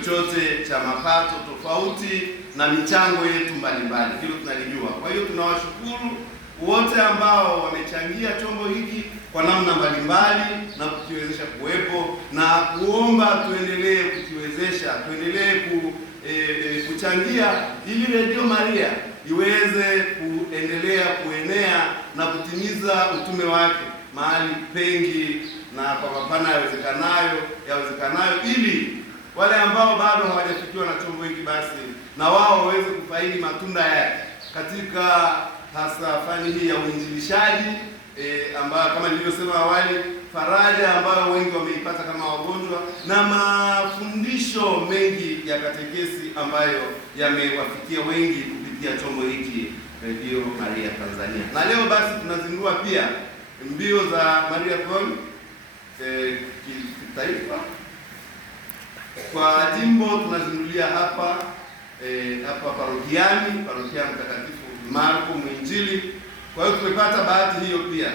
chochote cha mapato tofauti na michango yetu mbalimbali. Hilo tunalijua. Kwa hiyo tunawashukuru wote ambao wamechangia chombo hiki kwa namna mbalimbali na kukiwezesha kuwepo, na kuomba tuendelee kukiwezesha, tuendelee kuchangia ili Radio Maria iweze kuendelea kuenea na kutimiza utume wake mahali pengi na kwa mapana yawezekanayo, ili wale ambao bado hawajafikiwa na chombo hiki basi na wao waweze kufaidi matunda yake katika hasa fani hii ya uinjilishaji, ambayo kama nilivyosema awali, faraja ambayo wengi wameipata kama wagonjwa, na mafundisho mengi ya katekesi ambayo yamewafikia wengi kupitia chombo hiki Radio Maria Tanzania. Na leo basi tunazindua pia mbio za Marathon kitaifa kwa jimbo. Tunazindulia hapa parokia Mtakatifu Marko Mwinjili. Kwa hiyo tumepata bahati hiyo, pia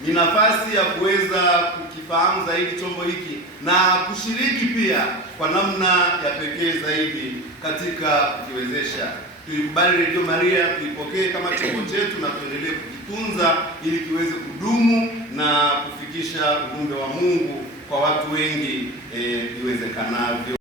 ni nafasi ya kuweza kukifahamu zaidi chombo hiki na kushiriki pia kwa namna ya pekee zaidi katika kukiwezesha. Tuikubali Radio Maria, tuipokee kama chombo chetu na tuendelee kukitunza ili kiweze kudumu na kufikisha ujumbe wa Mungu kwa watu wengi iwezekanavyo.